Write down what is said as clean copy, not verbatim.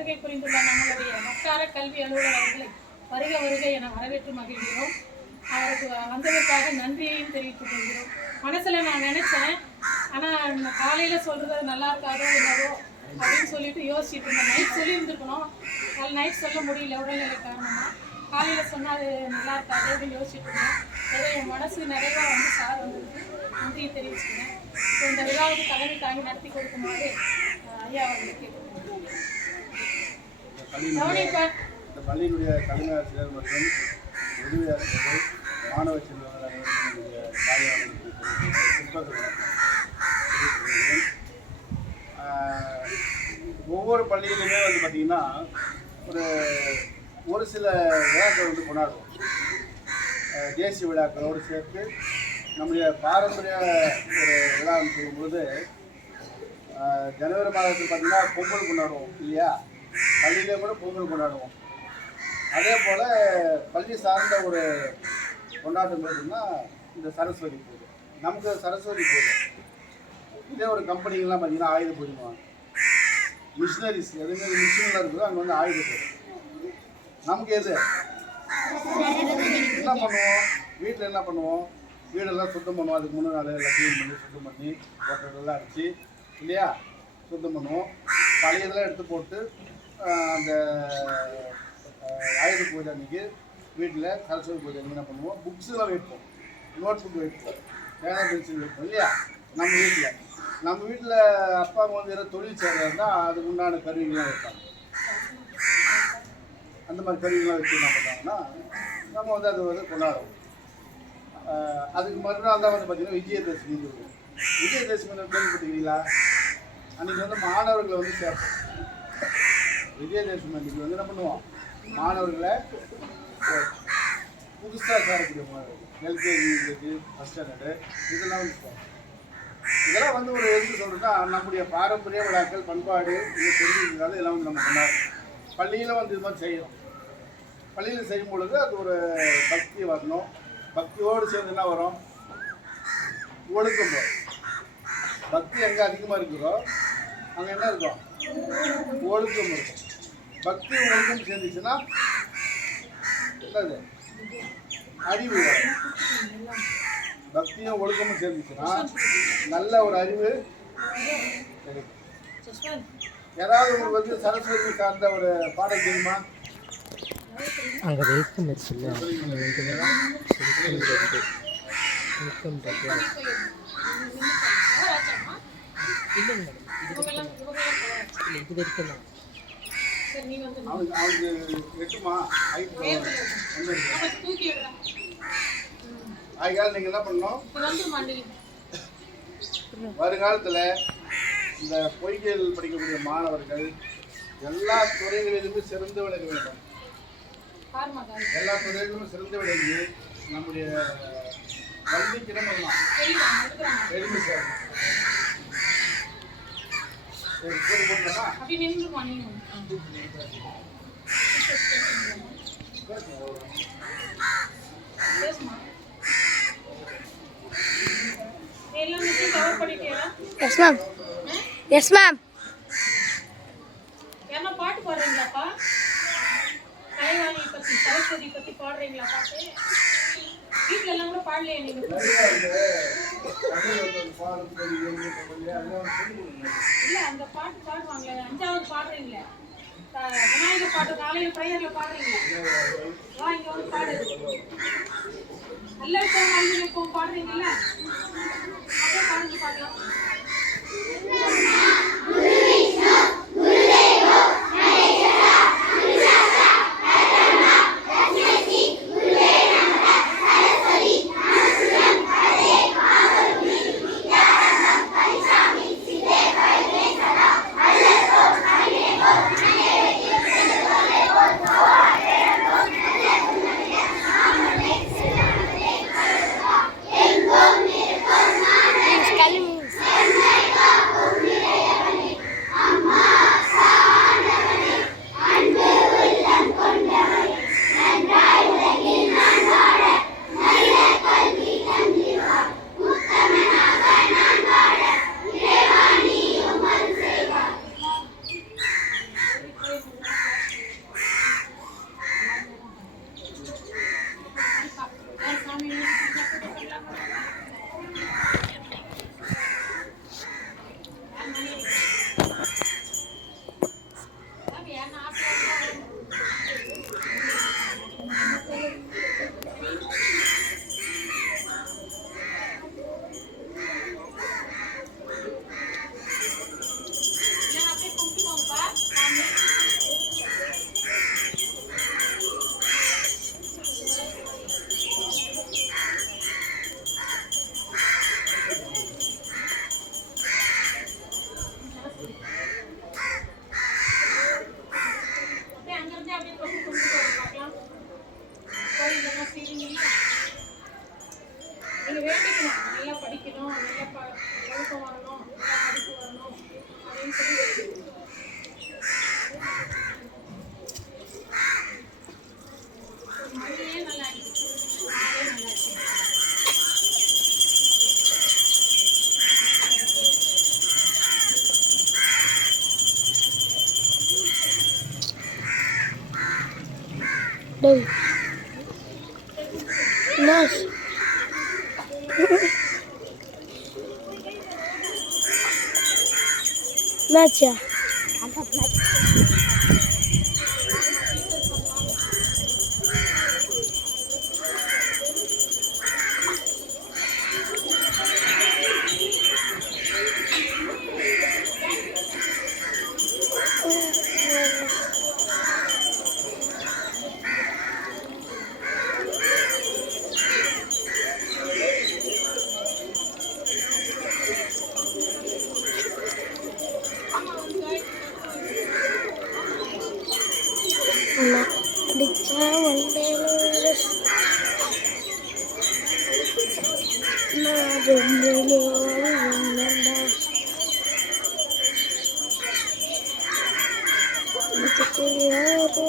வருகை புரிந்துள்ள நம்மளுடைய வட்டார கல்வி அலுவலர் அவர்களை வருக வருக என வரவேற்று மகிழ்கிறோம். அவருக்கு வந்ததற்காக நன்றியையும் தெரிவித்துக் கொள்கிறோம். மனசில் நான் நினச்சேன், ஆனால் காலையில் சொல்கிறது நல்லா இருக்காதோ என்னவோ அப்படின்னு சொல்லிட்டு யோசிச்சுட்டு இருந்தேன். நைட் சொல்லியிருந்துருக்கணும், அதில் நைட் சொல்ல முடியல உடல்நிலை காரணமாக. காலையில் சொன்னால் அது நல்லா இருக்காது அப்படின்னு யோசிச்சுட்டு இருந்தேன். ஏதோ என் மனசு நிறைவாக வந்து சார் வந்ததுக்கு நன்றியை தெரிவிச்சுக்கிறேன். இப்போ இந்த விழாவுக்கு தலைமை தாங்கி நடத்தி கொடுக்கும்போது ஐயா வந்து கேட்குறேன். இந்த பள்ளியினுடைய தலைமை ஆசிரியர் மற்றும் உதவி ஆசிரியர்கள், மாணவ செல்வங்கள் அனைவருடைய ஒவ்வொரு பள்ளியிலுமே வந்து பார்த்திங்கன்னா ஒரு சில விழாக்கள் வந்து கொண்டாடுவோம். தேசிய விழாக்களோடு சேர்த்து நம்முடைய பாரம்பரிய ஒரு விழான்னு சொல்லும்போது ஜனவரி மாதத்தில் பார்த்திங்கன்னா பொங்கல் கொண்டாடுவோம் இல்லையா? பள்ளியிலே கூட பொங்கல் கொண்டாடுவோம். அதே போல் பள்ளி சார்ந்த ஒரு கொண்டாட்டம் எதுன்னா இந்த சரஸ்வதி பூஜை. நமக்கு சரஸ்வதி பூஜை இதே ஒரு கம்பெனிகள்லாம் பார்த்திங்கன்னா ஆயுத பூஜை, மிஷினரிஸ் எதுவுமே மிஷினில் இருக்குதோ அங்கே வந்து ஆயுத பூஜை. நமக்கு எது என்ன பண்ணுவோம்? வீட்டில் என்ன பண்ணுவோம்? வீடெல்லாம் சுத்தம் பண்ணுவோம். அதுக்கு முன்னே நாள் எல்லாம் க்ளீன் பண்ணி சுத்தம் பண்ணி போட்டெல்லாம் அடித்து இல்லையா சுத்தம் பண்ணுவோம். பழையதெல்லாம் எடுத்து போட்டு அந்த ஆயுத பூஜை அன்றைக்கி வீட்டில் சரஸ்வதி பூஜை என்ன பண்ணுவோம்? புக்ஸெலாம் வைப்போம், நோட் புக் வைப்போம், பேனா பென்சில் வைப்போம் இல்லையா? நம்ம வீட்டில் அப்பாவுக்கு வந்து ஏதோ தொழில் செய்கிறதா அதுக்கு உண்டான கருவிகள்லாம் வைப்பாங்க. அந்த மாதிரி கருவிகள்லாம் வச்சு என்ன பண்ணுறாங்கன்னா நம்ம வந்து அது வந்து கொண்டாடுவோம். அதுக்கு மறுநாள் தான் வந்து பார்த்திங்கன்னா விஜயதசமி இருக்கும். விஜயதசமி கேள்விப்பட்டிருக்கீங்களா? அன்றைக்கி வந்து மாணவர்களை வந்து சேர்ப்போம். விஜயதசமி அன்றைக்கி வந்து என்ன பண்ணுவோம்? மாணவர்களை புதுசாக சேரக்கூடிய மாணவர்கள் எல்கேஜி ஃபஸ்ட் ஸ்டாண்டர்டு இதெல்லாம் வந்து இதெல்லாம் வந்து ஒரு எதுக்கு சொல்கிறோன்னா நம்முடைய பாரம்பரிய விழாக்கள் பண்பாடு இது தெரிஞ்சுக்கிறதால இதெல்லாம் வந்து நம்ம கொண்டாடுறோம். பள்ளியில் வந்து இது மாதிரி செய்யணும். பள்ளியில் செய்யும் பொழுது அது ஒரு பக்தி வரணும். பக்தியோடு சேர்ந்து என்ன வரும்? ஒழுக்கம் வரும். பக்தி எங்கே அதிகமாக இருக்கிறோ அங்கே என்ன இருக்கும்? ஒழுக்கம் இருக்கும். பக்தி ஒழுக்கம் சேர்ந்துச்சுன்னா என்னது? அறிவு வரும். பக்தியும் ஒழுக்கமும் சேர்ந்துச்சுன்னா நல்ல ஒரு அறிவு கிடைக்கும். யாராவது உங்களுக்கு வந்து சரஸ்வதி சார்ந்த ஒரு பாடல் தெரியுமா? அங்கே வெல்கம் இருக்குல்ல, இது வரைக்கும் எட்டுமா ஆகையால் நீங்கள் என்ன பண்ணணும்? வருங்காலத்தில் இந்த பொய்கையில் படிக்கக்கூடிய மாணவர்கள் எல்லா துறைகளிலுமே சிறந்து விளங்க வேண்டும். எல்லா துறைகளிலும் சிறந்து விளங்கி நம்முடைய கல்விக்கு என்ன பண்ணலாம்? பெருமை சேர்க்கணும். Yes ma'am. Yes ma'am. என்ன பாட்டு பாடுறீங்களாப்பா? கலைவாணி பற்றி சரஸ்வதி பற்றி பாடுறீங்களா பாட்டு? வீட்டில் எல்லாம் கூட பாடலையே நீங்கள்? இல்லை அந்த பாட்டு பாடுவாங்களே, 5வது பாடுறீங்களே, விநாயகர் பாட்டு காலையில் ப்ரேயரில் பாடுறீங்களே, இங்கே வந்து பாடு. நல்ல வைப்போம் நல்ல வைப்போம் பாடுறீங்கல்ல, அப்படியே பாடுங்க பார்க்கலாம். டேய் நஸ் என்னாச்சா அடிச்சா வண்டேல நான் ரெண்டு யாரோ